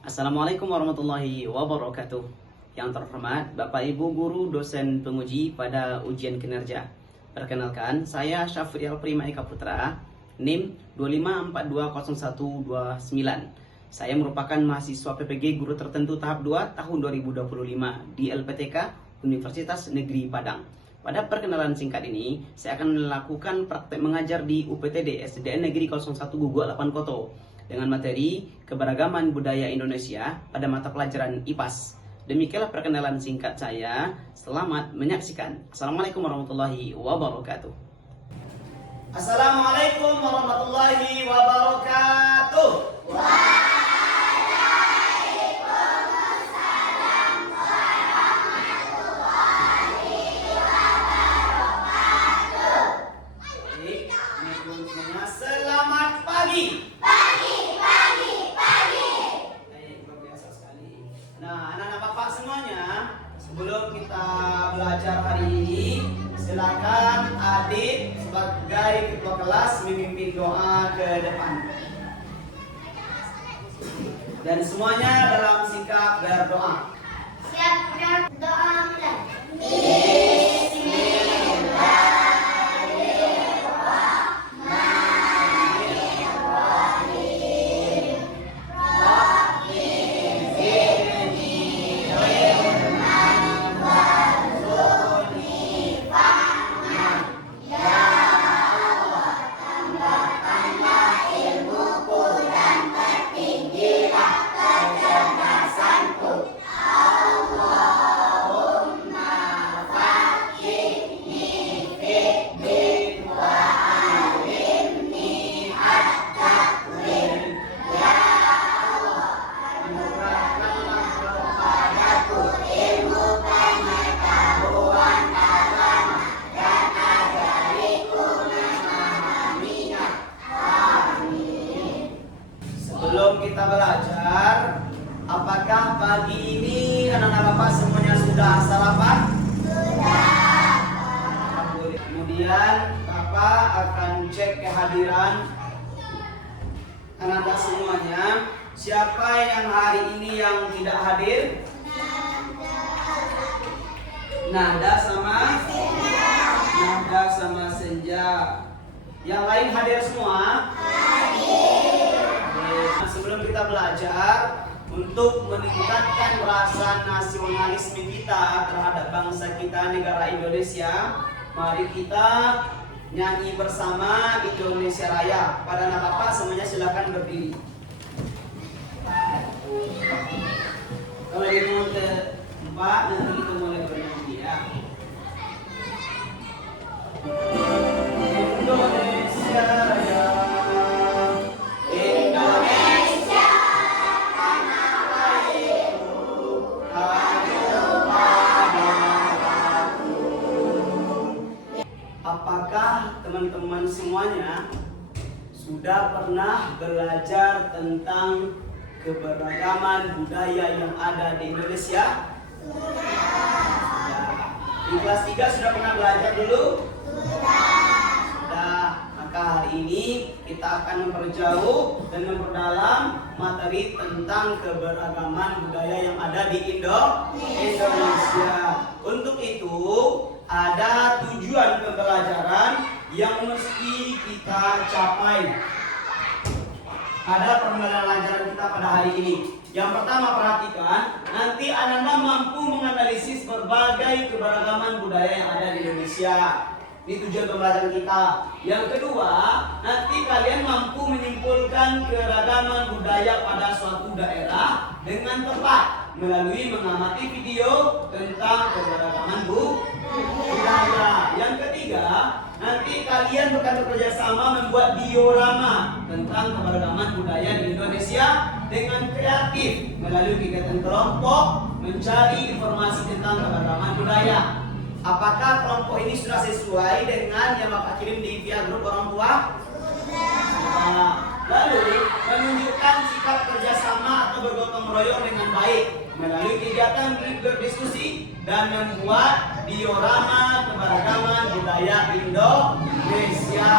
Assalamualaikum warahmatullahi wabarakatuh. Yang terhormat Bapak Ibu Guru dosen penguji pada ujian kinerja. Perkenalkan, saya Syafrial Prima Eka Putra, NIM 254201229. Saya merupakan mahasiswa PPG Guru Tertentu tahap 2 tahun 2025 di LPTK Universitas Negeri Padang. Pada perkenalan singkat ini, saya akan melakukan praktek mengajar di UPTD SDN Negeri 01 Guguk 8 Koto dengan materi keberagaman budaya Indonesia pada mata pelajaran IPAS. Demikianlah perkenalan singkat saya. Selamat menyaksikan. Assalamualaikum warahmatullahi wabarakatuh. Assalamualaikum warahmatullahi wabarakatuh. Selamat pagi. Nah, anak-anak Bapak semuanya, sebelum kita belajar hari ini, silakan adik sebagai ketua kelas memimpin doa ke depan. Dan semuanya dalam sikap berdoa. Siap, doa mulai. Sebelum kita belajar, apakah pagi ini anak-anak Bapak semuanya sudah sarapan? Sudah. Kemudian Bapak akan cek kehadiran anak-anak semuanya. Siapa yang hari ini yang tidak hadir? Nada sama Senja. Yang lain hadir semua? Sebelum kita belajar, untuk meningkatkan rasa nasionalisme kita terhadap bangsa kita, negara Indonesia, mari kita nyanyi bersama Indonesia Raya. Pada anak Bapak semuanya silakan berdiri. Kalau itu keempat, nanti kita mulai bernyanyi ya. Indonesia Raya. Apakah teman-teman semuanya sudah pernah belajar tentang keberagaman budaya yang ada di Indonesia? Sudah. Di kelas 3 sudah pernah belajar dulu? Sudah. Maka hari ini kita akan memperjauh dan memperdalam materi tentang keberagaman budaya yang ada di Indonesia. Untuk itu, ada tujuan pembelajaran yang mesti kita capai pada pembelajaran kita pada hari ini. Yang pertama, perhatikan, nanti Anda mampu menganalisis berbagai keberagaman budaya yang ada di Indonesia. Ini tujuan pembelajaran kita. Yang kedua, nanti kalian mampu menyimpulkan keragaman budaya pada suatu daerah dengan tepat melalui mengamati video tentang keberagaman budaya. Yang ketiga, nanti kalian akan bekerja sama membuat diorama tentang keberagaman budaya di Indonesia dengan kreatif melalui kegiatan kelompok mencari informasi tentang keberagaman budaya. Apakah kelompok ini sudah sesuai dengan yang Bapak kirim di via grup orang tua? Sudah. Lalu menunjukkan sikap kerjasama atau bergotong royong dengan baik melalui kegiatan berdiskusi dan membuat diorama keberagaman budaya Indonesia.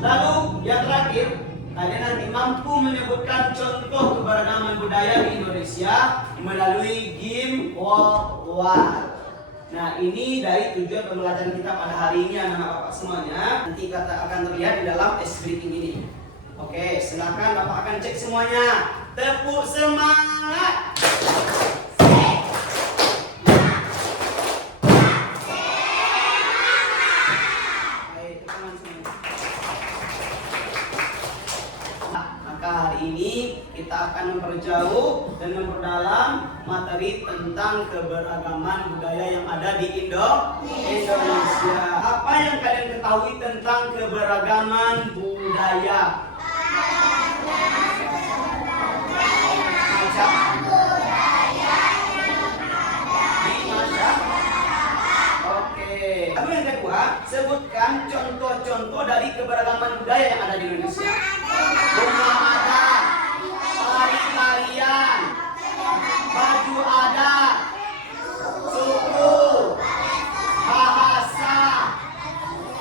Lalu yang terakhir, kalian nanti mampu menyebutkan contoh keberagaman budaya di Indonesia melalui game War. Nah, ini dari tujuan pembelajaran kita pada hari ini anak-anak Bapak semuanya. Nanti akan terlihat di dalam es briefing ini. Oke, silakan Bapak akan cek semuanya. Tepuk semangat. Hari ini kita akan memperjauh dan memperdalam materi tentang keberagaman budaya yang ada di Indonesia. Apa yang kalian ketahui tentang keberagaman budaya? Oke. Lalu yang kedua, sebutkan contoh-contoh dari keberagaman budaya yang ada di Indonesia. Rumah adat, tari-tarian, baju adat, suku, bahasa,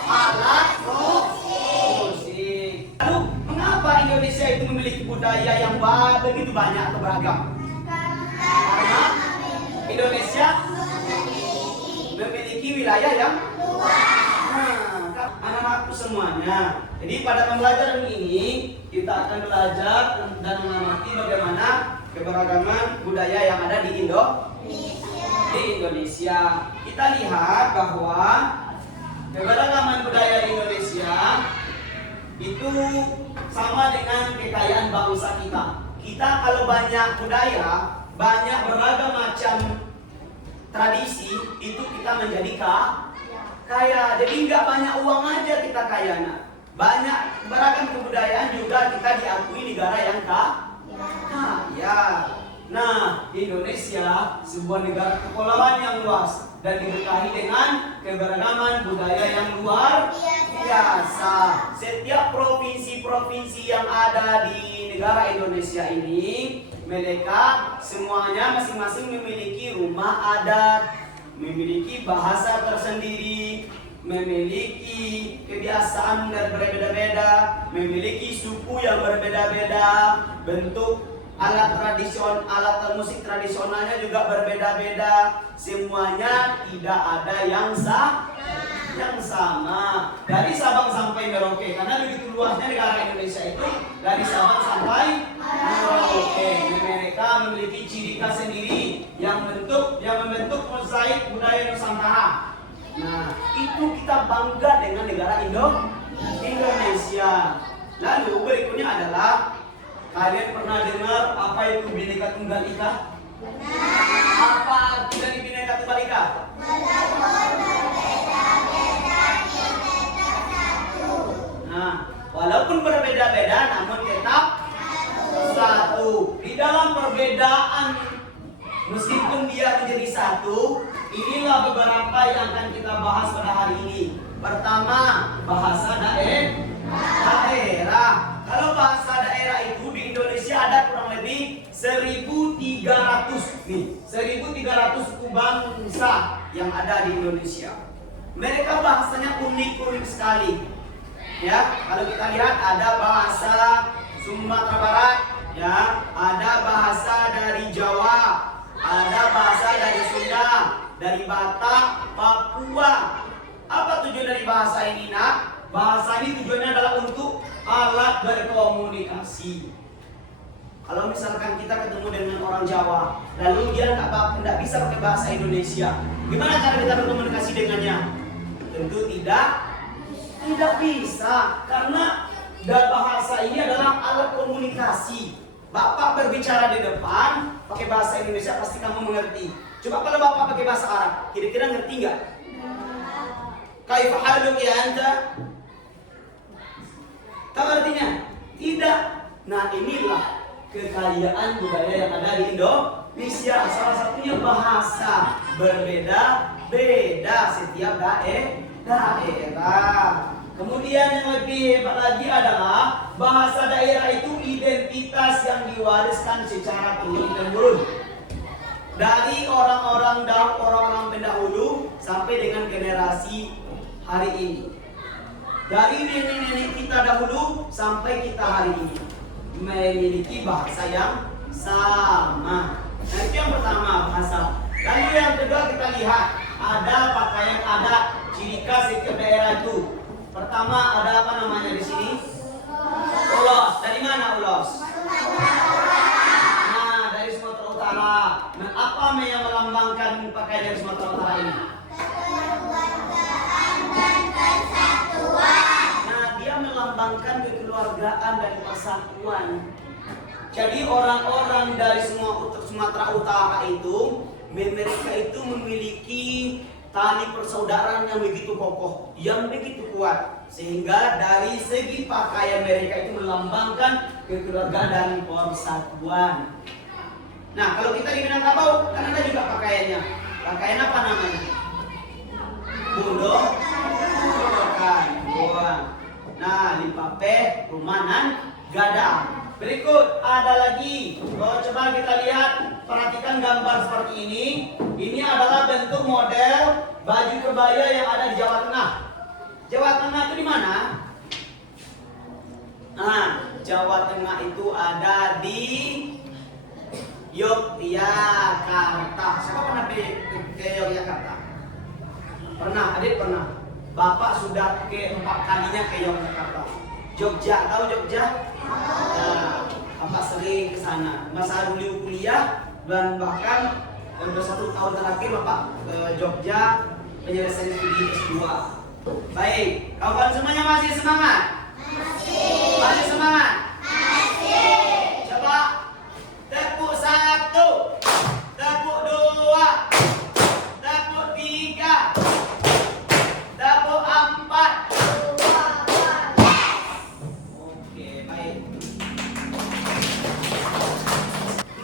alat musik. Lalu, mengapa Indonesia itu memiliki budaya yang begitu banyak atau beragam? Karena Indonesia memiliki wilayah yang anak-anakku semuanya. Jadi pada pembelajaran ini kita akan belajar dan mengamati bagaimana keberagaman budaya yang ada di Indonesia. Kita lihat bahwa keberagaman budaya di Indonesia itu sama dengan kekayaan bangsa kita. Kita kalau banyak budaya, banyak beragam macam tradisi, itu kita menjadi kaya. Jadi nggak banyak uang aja kita kaya. Nah, banyak beragam kebudayaan juga kita diakui negara yang kaya. Nah, Indonesia sebuah negara kepulauan yang luas dan diberkahi dengan keberagaman budaya yang luar biasa. Setiap provinsi-provinsi yang ada di negara Indonesia ini, mereka semuanya masing-masing memiliki rumah adat, memiliki bahasa tersendiri, memiliki kebiasaan yang berbeda-beda, memiliki suku yang berbeda-beda, bentuk alat musik tradisionalnya juga berbeda-beda. Semuanya tidak ada yang sama. Dari Sabang sampai Merauke, karena begitu luasnya negara Indonesia itu, dari Sabang sampai Merauke. Mereka memiliki ciri khas sendiri yang membentuk mosaik budaya Nusantara. Nah, itu kita bangga dengan negara Indonesia. Lalu berikutnya adalah, kalian pernah dengar apa itu Bhinneka Tunggal Ika? Apa arti dari Bhinneka Tunggal Ika? Nah, walaupun berbeda-beda namun tetap satu. Di dalam perbedaan, meskipun dia menjadi satu, inilah beberapa yang akan kita bahas pada hari ini. Pertama, bahasa daerah. Kalau bahasa daerah itu di Indonesia ada kurang lebih 1.300 nih, 1.300 suku bangsa yang ada di Indonesia. Mereka bahasanya unik-unik sekali. Ya, kalau kita lihat ada bahasa Sumatera Barat, ya, ada bahasa dari Jawa, ada bahasa dari Sunda, dari Batak, Papua. Apa tujuan dari bahasa ini, nak? Bahasa ini tujuannya adalah untuk alat berkomunikasi. Kalau misalkan kita ketemu dengan orang Jawa, lalu dia nggak bisa pakai bahasa Indonesia, gimana cara kita berkomunikasi dengannya? Tentu tidak bisa, karena bahasa ini adalah alat komunikasi. Bapak berbicara di depan pakai bahasa Indonesia pasti kamu mengerti. Coba kalau Bapak pakai bahasa Arab, kira-kira ngerti nggak? Kaifa haluk ya anta? Tahu artinya? Tidak. Nah, inilah kekayaan budaya yang ada di Indonesia. Salah satunya bahasa, berbeda-beda setiap daerah. Kemudian yang lebih hebat lagi adalah bahasa daerah itu identitas yang diwariskan secara turun-temurun dari orang-orang pendahulu sampai dengan generasi hari ini. dari nenek-nenek kita dahulu sampai kita hari ini memiliki bahasa yang sama. Nah, itu yang pertama, bahasa. Lalu yang kedua kita lihat ada pakaian adat ciri khas setiap daerah itu. Pertama ada apa namanya di sini? Ulos. Dari mana ulos? Nah, dari Sumatera Utara. Nah, apa yang melambangkan pakaian dari Sumatera Utara ini? Nah, dia melambangkan kekeluargaan dan persatuan. Jadi orang-orang dari semua Sumatera Utara itu, mereka itu memiliki tali persaudaraan yang begitu kokoh, yang begitu kuat, sehingga dari segi pakaian mereka itu melambangkan kekeluargaan dan persatuan. Nah, kalau kita di Minangkabau kan ada juga pakaiannya. Pakaian apa namanya? Bukan. Nah, lipape, rumanan, gadang. Berikut ada lagi. Kalau coba kita lihat, perhatikan gambar seperti ini. Ini adalah bentuk model baju kebaya yang ada di Jawa Tengah. Jawa Tengah itu di mana? Nah, Jawa Tengah itu ada di Yogyakarta. Siapa pernah ke Yogyakarta? Pernah, adik pernah. Bapak sudah ke-4 kalinya ke Yogyakarta. Jogja, tahu Jogja? Nah, Bapak sering ke sana. Masa dulu kuliah dan bahkan udah 1 tahun terakhir Bapak ke Jogja penyelesaian studi S2. Baik, kawan semuanya masih semangat? Masih semangat? Coba tepuk 1, tepuk 2, tepuk 3, tepuk 4.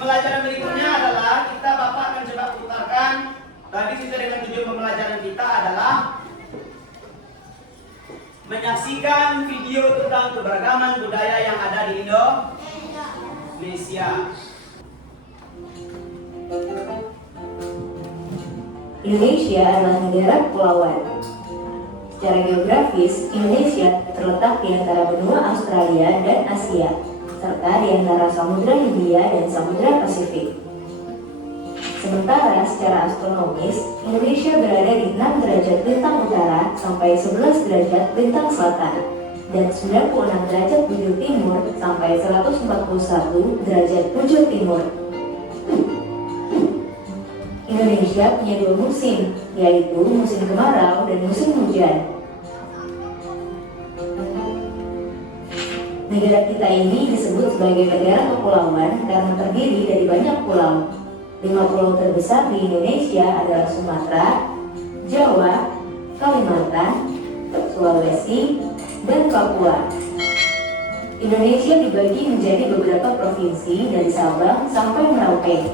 Pembelajaran berikutnya adalah Bapak akan coba putarkan. Tadi kita dengan tujuan pembelajaran kita adalah menyaksikan video tentang keberagaman budaya yang ada di Indonesia. Indonesia adalah negara kepulauan. Secara geografis, Indonesia terletak di antara benua Australia dan Asia, serta di antara Samudra Hindia dan Samudra Pasifik. Sementara secara astronomis, Indonesia berada di 6 derajat lintang utara sampai 11 derajat lintang selatan, dan 96 derajat bujur timur sampai 141 derajat bujur timur. Indonesia punya 2 musim, yaitu musim kemarau dan musim hujan. Negara kita ini disebut sebagai negara kepulauan karena terdiri dari banyak pulau. 5 pulau terbesar di Indonesia adalah Sumatera, Jawa, Kalimantan, Sulawesi, dan Papua. Indonesia dibagi menjadi beberapa provinsi dari Sabang sampai Merauke.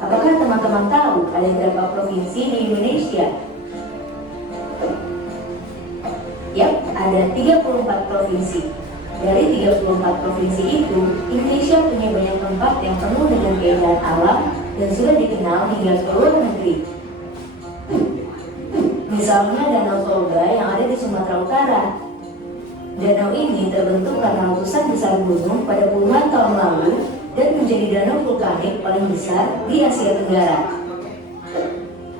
Apakah teman-teman tahu ada berapa provinsi di Indonesia? Yap, ada 34 provinsi. Dari 34 provinsi itu, Indonesia punya banyak tempat yang penuh dengan keindahan alam dan sudah dikenal hingga ke luar negeri. Misalnya Danau Toba yang ada di Sumatera Utara. Danau ini terbentuk karena letusan besar gunung pada puluhan tahun lalu dan menjadi danau vulkanik paling besar di Asia Tenggara.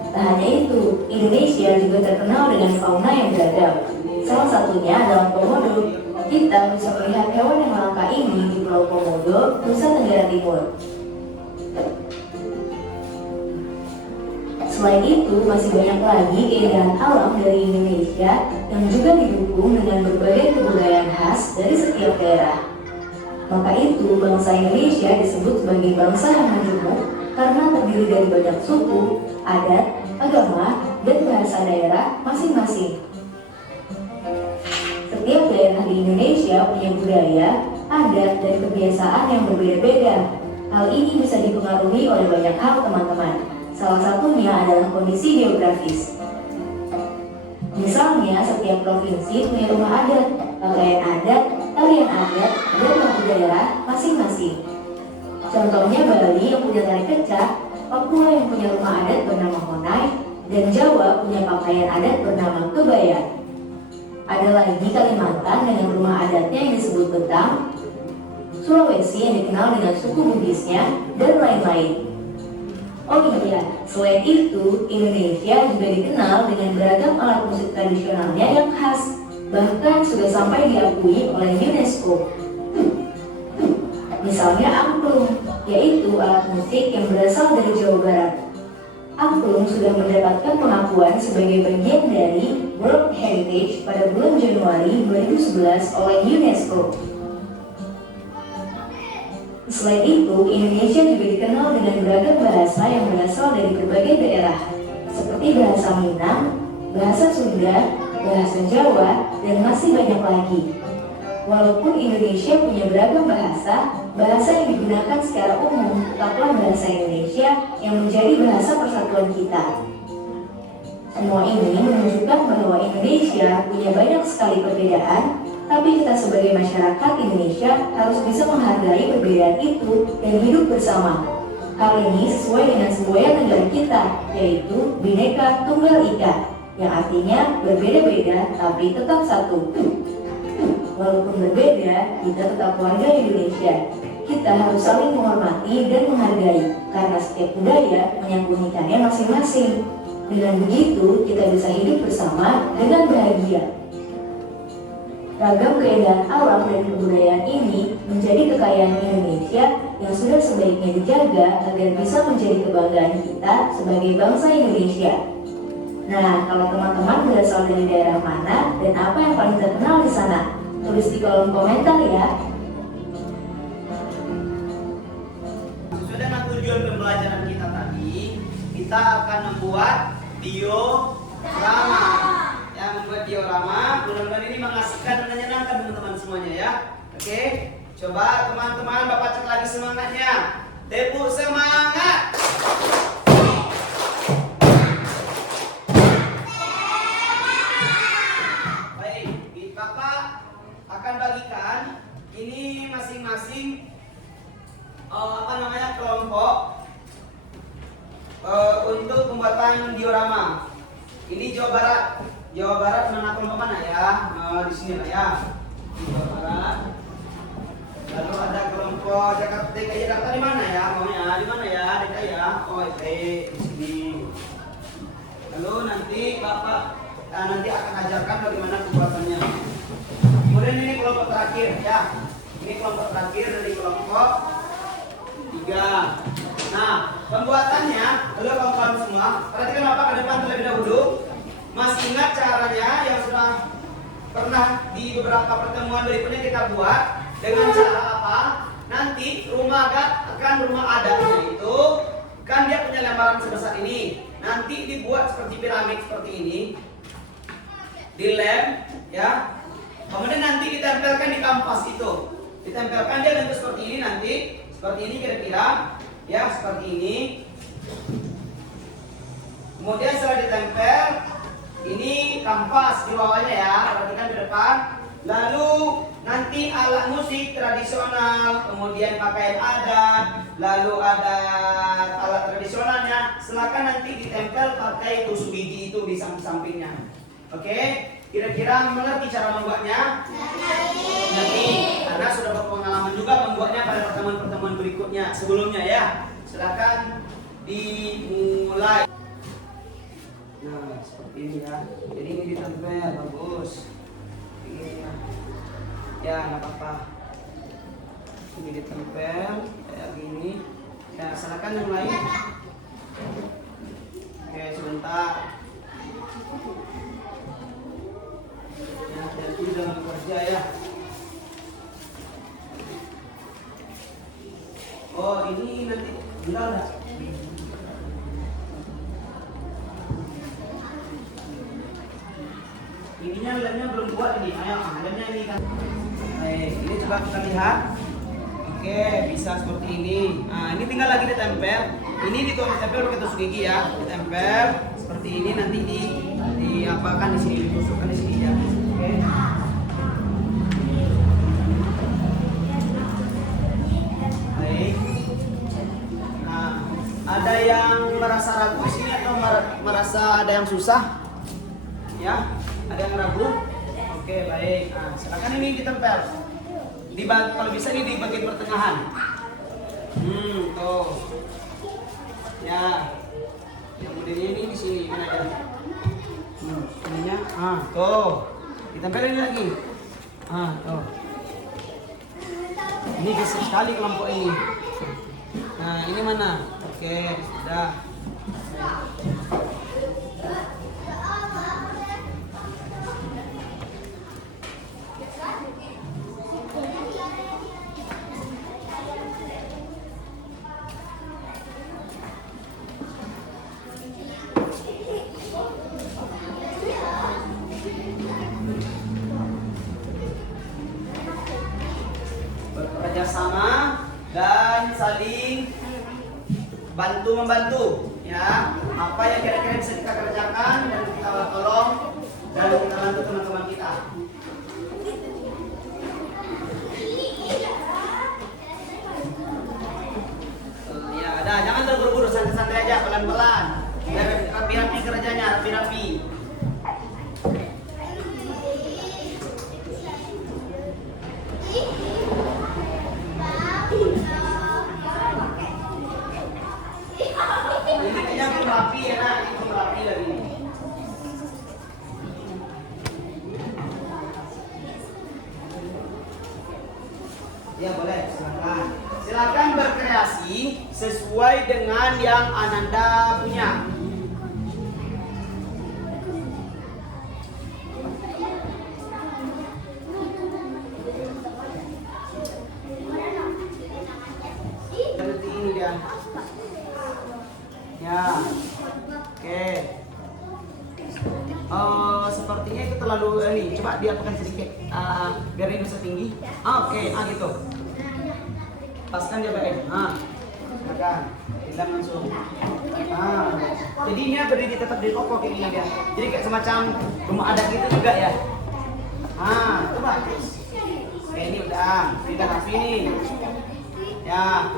Tak hanya itu, Indonesia juga terkenal dengan fauna yang beragam. Salah satunya adalah komodo. Kita bisa melihat hewan yang langka ini di Pulau Komodo, Nusa Tenggara Timur. Selain itu, masih banyak lagi keindahan alam dari Indonesia yang juga didukung dengan berbagai kebudayaan khas dari setiap daerah. Maka itu, bangsa Indonesia disebut sebagai bangsa yang majemuk karena terdiri dari banyak suku, adat, agama, dan bahasa daerah masing-masing. Setiap daerah di Indonesia punya budaya, adat, dan kebiasaan yang berbeda-beda. Hal ini bisa dipengaruhi oleh banyak hal, teman-teman. Salah satunya adalah kondisi geografis. Misalnya, setiap provinsi punya rumah adat, pakaian adat, tarian adat, dan lagu daerah masing-masing. Contohnya Bali yang punya tari kecak, Papua yang punya rumah adat bernama Honai, dan Jawa punya pakaian adat bernama kebaya. Ada lagi Kalimantan dengan rumah adatnya yang disebut Betang, Sulawesi yang dikenal dengan suku Bugisnya, dan lain-lain. Oh iya, selain itu, Indonesia juga dikenal dengan beragam alat musik tradisionalnya yang khas, bahkan sudah sampai diakui oleh UNESCO. Misalnya angklung, yaitu alat musik yang berasal dari Jawa Barat. Angklung sudah mendapatkan pengakuan sebagai bagian dari World Heritage pada bulan Januari 2011 oleh UNESCO. Selain itu, Indonesia juga dikenal dengan beragam bahasa yang berasal dari berbagai daerah, seperti bahasa Minang, bahasa Sunda, bahasa Jawa, dan masih banyak lagi. Walaupun Indonesia punya beragam bahasa, bahasa yang digunakan secara umum tetaplah bahasa Indonesia yang menjadi bahasa persatuan kita. Semua ini menunjukkan bahwa Indonesia punya banyak sekali perbedaan, tapi kita sebagai masyarakat Indonesia harus bisa menghargai perbedaan itu dan hidup bersama. Hal ini sesuai dengan semboyan negara kita, yaitu Bhinneka Tunggal Ika, yang artinya berbeda-beda tapi tetap satu. Walaupun berbeda, kita tetap warga Indonesia. Kita harus saling menghormati dan menghargai, karena setiap budaya menyembunyikannya masing-masing. Dengan begitu, kita bisa hidup bersama dengan bahagia. Ragam keindahan alam dan kebudayaan ini menjadi kekayaan Indonesia yang sudah sebaiknya dijaga agar bisa menjadi kebanggaan kita sebagai bangsa Indonesia. Nah, kalau teman-teman berasal dari daerah mana dan apa yang paling terkenal di sana? Tulis di kolom komentar ya. Sesuai dengan tujuan pembelajaran kita tadi, kita akan membuat diorama. Membuat diorama, mudah-mudahan ini mengasihkan dan menyenangkan teman-teman semuanya ya. Oke, coba teman-teman Bapak cek lagi semangatnya. Tepuk semangat. Baik, Bapak akan bagikan ini masing-masing kelompok untuk pembuatan diorama. Ini Jawa Barat. Jawa Barat mana kelompok mana ya? Di sini lah ya. Jawa Barat. Lalu ada kelompok Jakarta, DKI Jakarta di mana ya? Maunya di mana ya? DKI ya? Oh, di sini. Lalu nanti Bapak nanti akan ajarkan bagaimana pembuatannya. Kemudian ini kelompok terakhir ya. Ini kelompok terakhir dari kelompok 3. Nah, pembuatannya, halo kawan-kawan semua, perhatikan Bapak ke depan terlebih dahulu. Masih ingat caranya yang sudah pernah di beberapa pertemuan berikutnya kita buat dengan cara apa? Nanti rumah adatnya itu kan dia punya lembaran sebesar ini. Nanti dibuat seperti piramid seperti ini, dilem, ya. Kemudian nanti ditempelkan di kanvas itu. Ditempelkan dia bentuk seperti ini nanti, seperti ini kira-kira, ya seperti ini. Kemudian setelah ditempel, ini kanvas di bawahnya ya, perhatikan di depan. Lalu nanti alat musik tradisional, kemudian pakaian adat, lalu ada alat tradisionalnya. Silakan nanti ditempel pakai tusuk gigi itu di samping-sampingnya. Oke, kira-kira mengerti cara membuatnya? Nanti, karena sudah berpengalaman juga membuatnya pada pertemuan-pertemuan berikutnya sebelumnya ya. Silakan dimulai. Nah, seperti ini ya. Jadi ini ditempel bagus. Ini ya, nggak apa-apa. Ini ditempel kayak gini. Nah, silakan yang lain. Oke, sebentar. Ya, hati-hati dalam bekerja ya. Oh, ini nanti enggak ada. Ininya lemnya belum buat ini. Ayo, lemnya ini kan. Ini coba kita lihat. Oke, bisa seperti ini. Nah, ini tinggal lagi ditempel. Ini ditempel pakai tusuk gigi ya. Ditempel seperti ini, nanti diapakan di sini, ditusukkan di sini ya. Oke. Baik. Nah, ada yang merasa ragu di sini atau merasa ada yang susah? Ya, ada yang ragu? Oke, baik. Nah, silakan ini ditempel. Kalau bisa ini di bagian pertengahan. Tuh. Ya. Kemudian ini di sini mana ya? Ininya. Tuh. Ditempelin lagi. Tuh. Ini bisa sekali kelompok ini. Nah, ini mana? Oke, sudah. Bekerjasama dan saling bantu membantu, ya. Apa yang kira-kira bisa kita kerjakan dan kita tolong dan kita bantu teman-teman kita. Ya, ada. Jangan terburu-buru, santai-santai aja, pelan-pelan. Rapi-rapi kerjanya, rapi-rapi. Ini belum rapi ya, nak. Ini belum rapi lagi. Ya boleh, silakan. Silakan berkreasi sesuai dengan yang Ananda punya. Seperti ini dia. Ya, oke. Sepertinya itu terlalu ini. Coba diapakan sedikit, biar ini bisa tinggi. Oke, gitu. Paskan dia baik. Silakan. Kita langsung. Jadi ini berdiri tetap di kokoh kayak gini dia. Jadi kayak semacam rumah adat gitu juga ya. Coba. Oke, ini udah rapi nih. Ya.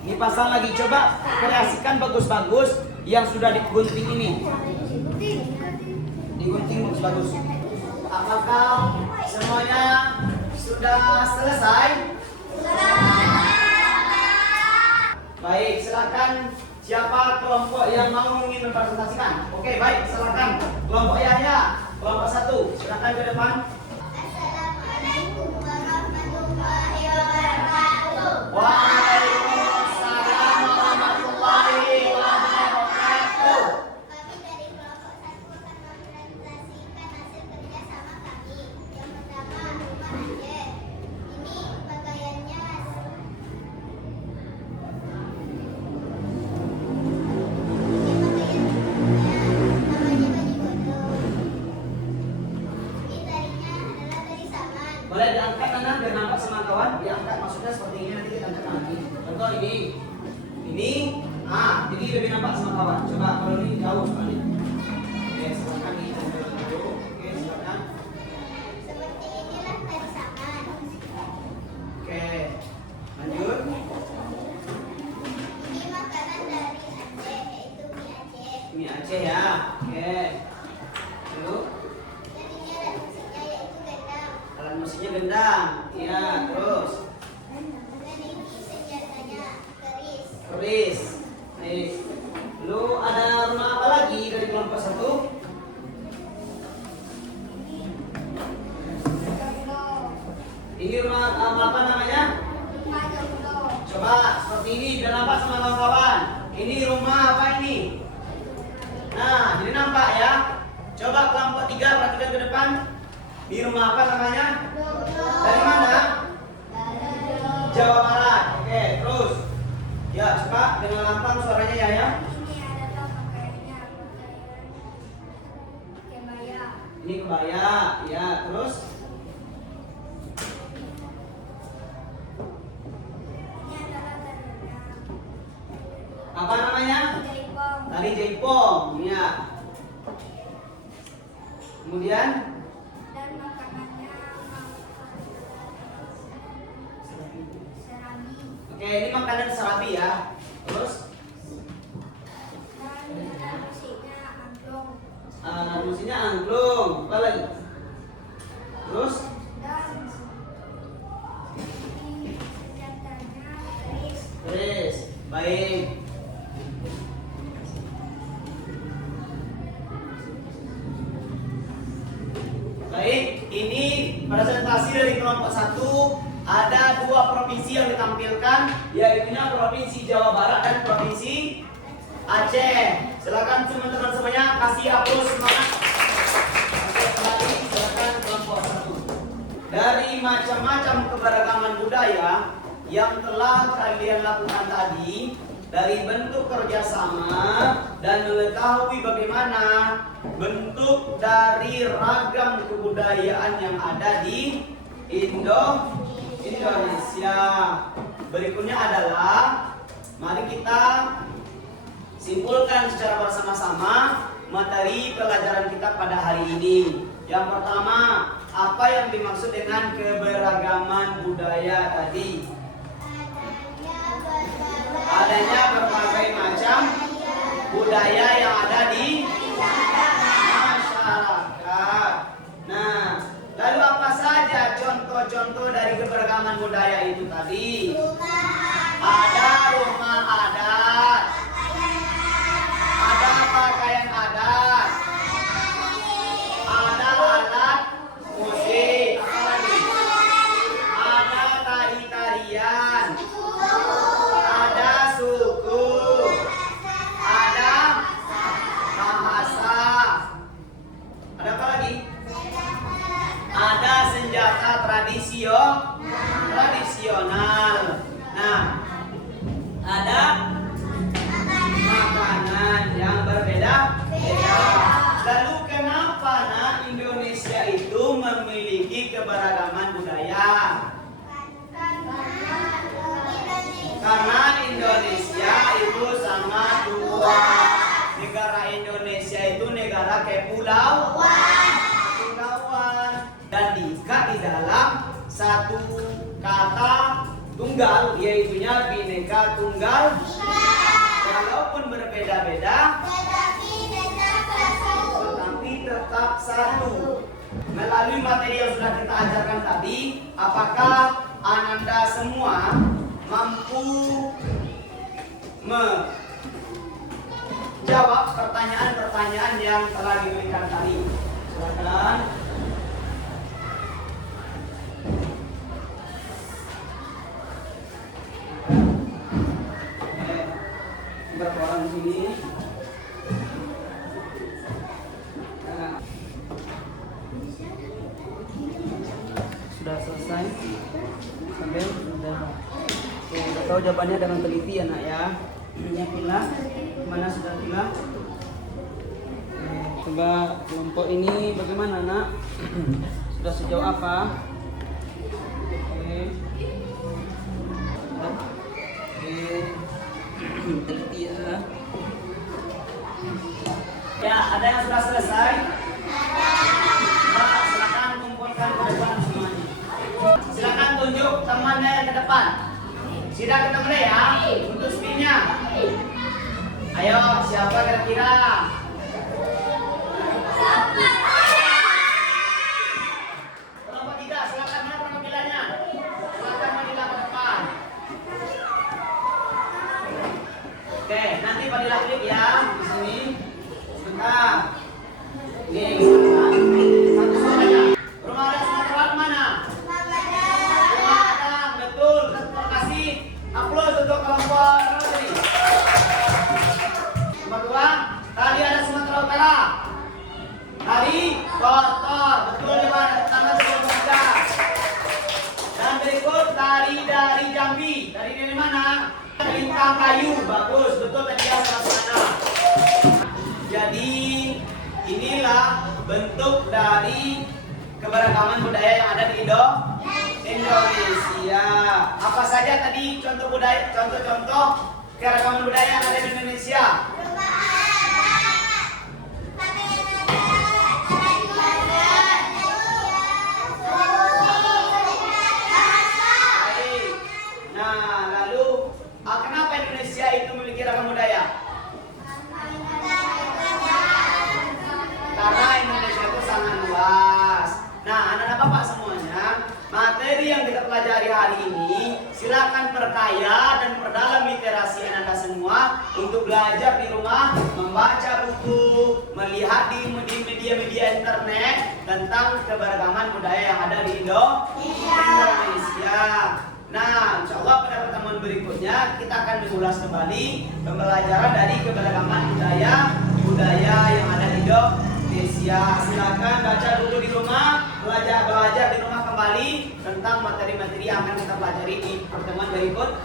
Ini pasang lagi, coba kreasikan bagus-bagus yang sudah digunting ini. Digunting bagus-bagus. Apakah semuanya sudah selesai? Baik, silakan siapa kelompok yang mau ingin mempresentasikan? Oke, baik, silakan. Kelompok Yahya, kelompok 1, silakan ke depan. Assalamualaikum warahmatullahi wabarakatuh. Waalaikumsalam warahmatullahi wabarakatuh. Kami dari kelompok 1 akan mempresentasikan hasil kerja sama kami. Yang pertama, rumah Aceh. Ini pakaiannya namanya baju godong. Ini tarinya adalah tari saman. Boleh diangkat Nana biar nampak sama kawan. Diangkat maksudnya seperti ini, nanti kita angkat lagi. Contoh ini. Jadi lebih nampak sama kawan. Coba kalau ini jauh sekali. Oke, silakan ditempel dulu. Oke, silakan. Seperti inilah tari saman. Oke. Lanjut. Ini makanan dari Aceh, yaitu mie Aceh. Ini Aceh ya. Oke. Lalu Dan ini alat musiknya yaitu gendang. alat musiknya gendang. Iya, terus Dan ini senjatanya keris. keris. Baik. Lalu ada rumah apa lagi dari kelompok 1? Ini rumah apa namanya? Coba seperti ini biar nampak sama kawan-kawan. Ini rumah apa ini? Nah, jadi nampak ya. Coba kelompok 3 perhatikan ke depan. Ini rumah apa namanya? Dari mana? Jawa Barat. Oke, terus. Ya, coba dengan lantang suaranya ya. Ini adalah pakaiannya, kebaya. Ini kebaya, ya, terus Ini adalah tarinya. apa namanya? Jaipong. Tari jaipong, ya. Kemudian Dan makanannya serami. oke, ini makanan serabi ya. Terus Dan musiknya angklung. musiknya angklung. Apa lagi? Terus Baik, ini presentasi dari kelompok 1. Ada 2 provinsi yang ditampilkan, yaitu Provinsi Jawa Barat dan Provinsi Aceh. Silakan teman-teman semuanya kasih aplaus semangat. Oke, kembali silakan kelompok 1. Dari macam-macam keberagaman budaya yang telah kalian lakukan tadi, dari bentuk kerjasama dan mengetahui bagaimana bentuk dari ragam kebudayaan yang ada di Indonesia. Berikutnya adalah mari kita simpulkan secara bersama-sama materi pelajaran kita pada hari ini. Yang pertama, apa yang dimaksud dengan keberagaman budaya tadi? Adanya berbagai macam budaya yang ada di masyarakat. Nah, lalu apa saja contoh-contoh dari keberagaman budaya itu tadi? Ada rumah adat, ada pakaian adat, ada alat musik, ada tari-tarian, ada suku, ada bahasa, ada apa lagi? Ada senjata tradisional. Nah, ada makanan yang berbeda-beda. Lalu kenapa Indonesia itu memiliki keberagaman budaya? Karena Indonesia itu sangat luas. Negara Indonesia itu negara kepulauan dan diikat di dalam satu kata tunggal, yaitu Bhinneka Tunggal Ika. Walaupun berbeda-beda, tetapi tetap satu. Melalui materi yang sudah kita ajarkan tadi, apakah Ananda semua mampu menjawab pertanyaan-pertanyaan yang telah diberikan tadi? Silakan. Berapa orang di sini? Sudah selesai? Sampai sudah. Sudah tahu jawabannya dengan teliti ya nak ya. Ini pilih. Mana sudah pilih? Coba kelompok ini bagaimana nak? Sudah sejauh apa? Oke. Teliti ya. Ya, ada yang sudah selesai? Nah, silakan kumpulkan ke depan semuanya. Silakan tunjuk temannya yang ke depan. Sudah ketemu ya untuk spinnya. Ayo, siapa kira-kira? Kelompok 3, silakan mana penampilannya? Silakan maju ke depan. Oke, nanti pada klik ya di sini. Sebentar. Nih, satu suaranya. Rumah adat Sumatera mana? Rumah adat, betul. Terima kasih. Aplaus untuk kelompok ini. Nomor 2, tari adat Sumatera Utara. Tari kotor, betul ya Pak. Tangan sebelum kita. Dan berikut tari dari Jambi. Tari dari mana? Lintang kayu, bagus, betul tadi ya sana. Jadi inilah bentuk dari keberagaman budaya yang ada di Indonesia. Apa saja tadi contoh budaya, contoh-contoh keragaman budaya yang ada di Indonesia? Nah, lalu kenapa Indonesia itu memiliki ragam budaya? Karena Indonesia itu sangat luas. Nah, anak-anak bapak semuanya, materi yang kita pelajari hari ini silakan perkaya dan perdalam literasi Anda semua. rumah untuk belajar di rumah, membaca buku, melihat di media-media internet tentang keberagaman budaya yang ada di Indonesia. Nah, insya Allah pada pertemuan berikutnya kita akan mengulas kembali pembelajaran dari keberagaman budaya yang ada di Indonesia. Silakan baca dulu di rumah, belajar di rumah kembali tentang materi-materi yang akan kita pelajari di pertemuan berikutnya.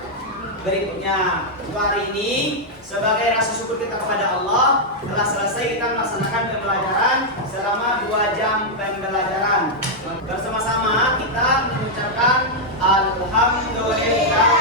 Untuk hari ini, sebagai rasa syukur kita kepada Allah, telah selesai kita melaksanakan pembelajaran selama 2 jam pembelajaran. Bersama-sama kita mengucapkan Alhamdulillah.